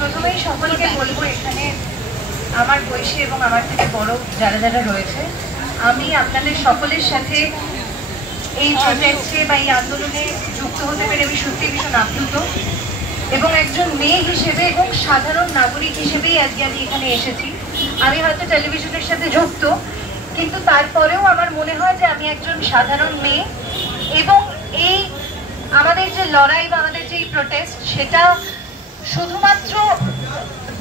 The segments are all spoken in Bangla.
প্রথমেই সকলকে বলবো, এখানে আমার বয়সী এবং আমার থেকে বড় যারা যারা রয়েছে, আমি আপনাদের সকলের সাথে এই প্রজেক্টে বা এই আন্দোলনে যুক্ত হতে পেরে আমি সত্যি ভীষণ আপ্লুত, এবং একজন মেয়ে হিসেবে এবং সাধারণ নাগরিক হিসেবেই আজকে আমি এখানে এসেছি। আমি হয়তো টেলিভিশনের সাথে যুক্ত, কিন্তু তারপরেও আমার মনে হয় যে আমি একজন সাধারণ মেয়ে, এবং এই আমাদের যে লড়াই বা আমাদের যে প্রোটেস্ট, সেটা শুধুমাত্র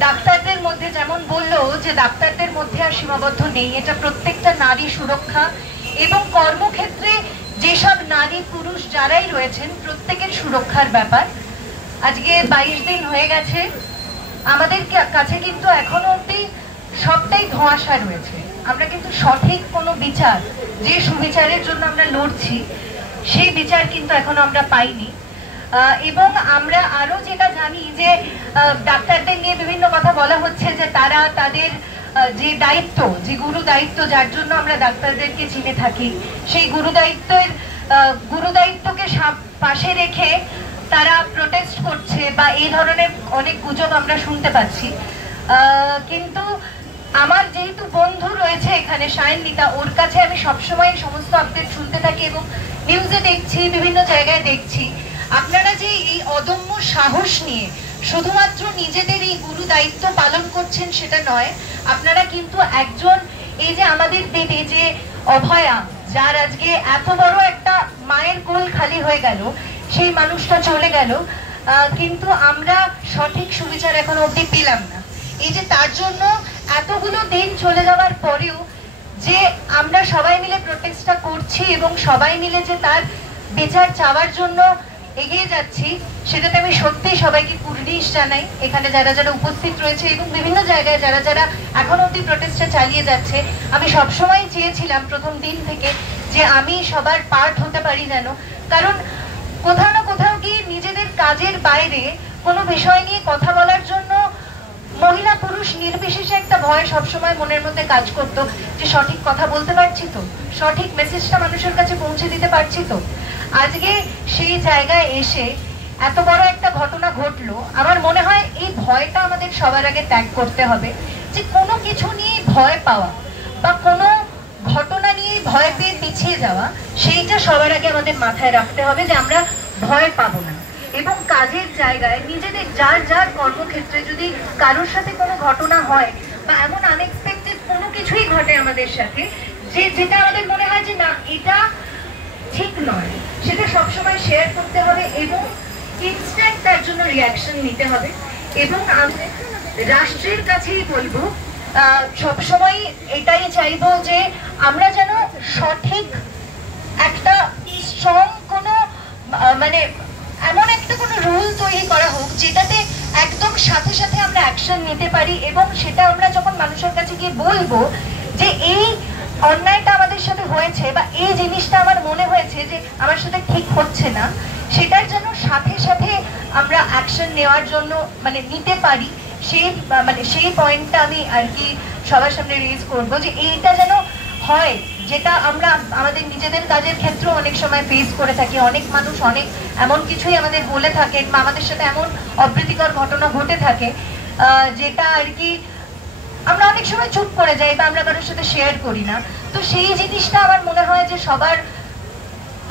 ডাক্তারদের মধ্যে, যেমন বললো যে ডাক্তারদের মধ্যে আর সীমাবদ্ধ নেই, এটা প্রত্যেকটা নারী সুরক্ষা এবং কর্মক্ষেত্রে যেসব নারী পুরুষ যারাই রয়েছেন প্রত্যেকের সুরক্ষার ব্যাপার। আজকে 22 দিন হয়ে গেছে, আমাদের কাছে কিন্তু এখনো অব্দি সবটাই ধোঁয়াশা রয়েছে। আমরা কিন্তু সঠিক কোনো বিচার, যে সুবিচারের জন্য আমরা লড়ছি, সেই বিচার কিন্তু এখনো আমরা পাইনি। এবং আমরা আরো যেটা জানি যে ডাক্তারদের নিয়ে বিভিন্ন কথা বলা হচ্ছে, যে তারা তাদের যে দায়িত্ব, যে গুরু দায়িত্ব যার জন্য আমরা ডাক্তারদেরকে চিনে থাকি, সেই গুরুদায়িত্বকে পাশে রেখে তারা প্রোটেস্ট করছে বা এই ধরনের অনেক গুজব আমরা শুনতে পাচ্ছি। কিন্তু আমার যেহেতু বন্ধু রয়েছে এখানে সায়ননিতা, ওর কাছে আমি সবসময় সমস্ত আপডেট শুনতে থাকি এবং নিউজে দেখছি, বিভিন্ন জায়গায় দেখছি। আপনারা যে এই অদম্য সাহস নিয়ে শুধুমাত্র নিজেদের এই গুরু দায়িত্ব পালন করছেন সেটা নয়, আপনারা কিন্তু একজন, এই যে আমাদের দেবে যে অভয়া, যার আজকে এত বড় একটা মায়ের কোল খালি হয়ে গেল, সেই মানুষটা চলে গেল, কিন্তু আমরা সঠিক সুবিচার এখনো অবধি পেলাম না। এই যে তার জন্য এতগুলো দিন চলে যাওয়ার পরেও যে আমরা সবাই মিলে প্রোটেস্টটা করছি এবং সবাই মিলে যে তার বিচার চাওয়ার জন্য এগিয়ে যাচ্ছি, সেটাতে আমি সত্যি সবাইকে কুর্নিশ জানাই, এখানে যারা যারা উপস্থিত রয়েছে এবং বিভিন্ন জায়গায় যারা যারা এখন অবধি প্রোটেস্টটা চালিয়ে যাচ্ছে। আমি সবসময় চেয়েছিলাম প্রথম দিন থেকে যে আমি সবার পার্ট হতে পারি যেন, কারণ কোথাও না কোথাও গিয়ে নিজেদের কাজের বাইরে কোনো বিষয় নিয়ে কথা বলার জন্য মহিলা পুরুষ নির্বিশেষে একটা ভয় সবসময় মনের মধ্যে কাজ করতো, যে সঠিক কথা বলতে পারছি তো, সঠিক মেসেজটা মানুষের কাছে পৌঁছে দিতে পারছি তো। আজকে সেই জায়গায় এসে এত বড় একটা ঘটনা ঘটলো, আমার মনে হয় এই ভয়টা আমাদের সবার আগে ত্যাগ করতে হবে। যে কোনো কিছু নিয়ে ভয় পাওয়া বা কোনো ঘটনা নিয়ে ভয় পেয়ে পিছিয়ে যাওয়া, সেইটা সবার আগে আমাদের মাথায় রাখতে হবে যে আমরা ভয় পাবো না। এবং কাজের জায়গায় নিজেদের যার যার কর্মক্ষেত্রে যদি কারোর সাথে কোনো ঘটনা হয় বা এমন আনএক্সপেক্টেড কোনো কিছুই ঘটে আমাদের সাথে, যেটা আমাদের মনে হয় যে না এটা ঠিক নয়, সেটা সবসময় শেয়ার করতে হবে এবং ইনস্ট্যান্ট তার জন্য রিয়াকশন নিতে হবে। এবং আমি রাষ্ট্রের কাছেই বলবো, সবসময় এটাই চাইবো যে আমরা যেন সঠিক একটা স্ট্রং কোনো মানে এমন একটা কোনো রুল তৈরি করা হোক যেটাতে একদম সাথে সাথে আমরা অ্যাকশন নিতে পারি, এবং সেটা আমরা যখন মানুষের কাছে গিয়ে বলবো যে এই অন্যায়টা আমাদের সাথে হয়েছে বা এই জিনিসটা আমার মনে হয়েছে যে আমার সাথে ঠিক হচ্ছে না, সেটার জন্য সাথে সাথে আমরা অ্যাকশন নেওয়ার জন্য নিতে পারি, সেই পয়েন্টটা আমি আর কি সবার সামনে রেজ করবো, যে এইটা যেন হয়, যেটা আমরা আমাদের নিজেদের কাজের ক্ষেত্রেও অনেক সময় ফেস করে থাকি। অনেক মানুষ অনেক এমন কিছুই আমাদের বলে থাকেন বা আমাদের সাথে এমন অপ্রীতিকর ঘটনা ঘটে থাকে যেটা আর কি আমরা অনেক সময় চুপ করে যাই বা আমরা কারোর সাথে শেয়ার করি না। তো সেই জিনিসটা আমার মনে হয় যে সবার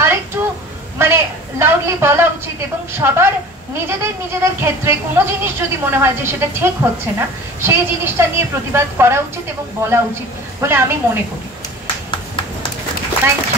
আরেকটু লাউডলি বলা উচিত, এবং সবার নিজেদের ক্ষেত্রে কোনো জিনিস যদি মনে হয় যে সেটা ঠিক হচ্ছে না, সেই জিনিসটা নিয়ে প্রতিবাদ করা উচিত এবং বলা উচিত বলে আমি মনে করি। Thank you.